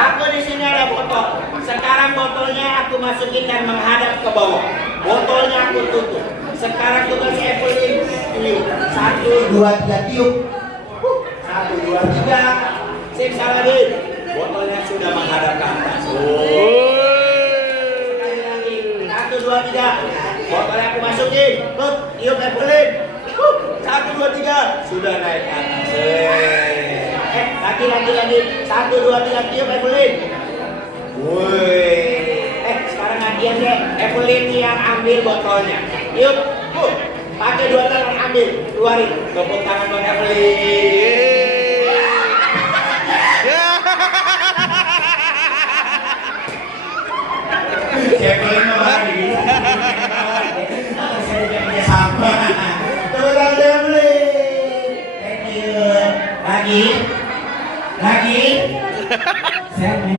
Aku di sini ada botol. Sekarang botolnya aku masukin dan menghadap ke bawah. Botolnya aku tutup. Sekarang tugas Evelyn tiup. 1, 2, 3 tiup. 1, 2, 3. Sip Saladin. Botolnya sudah menghadap ke atas. Sekali lagi. 1, 2, 3. Botolnya aku masukin. Tiup Evelyn. 1, 2, 3. Sudah naik ke atas. Lagi. 1, 2, 3. Tiup Evelyn. Woi. Sekarang gantian deh. Evelyn yang ambil botolnya. Tiup. Pakai 2 tangan ambil. Keluarin. Tepuk tangan buat Evelyn. Evelyn mau lagi. Saya punya sama. Tepuk tangan Evelyn. Thank you. Lagi.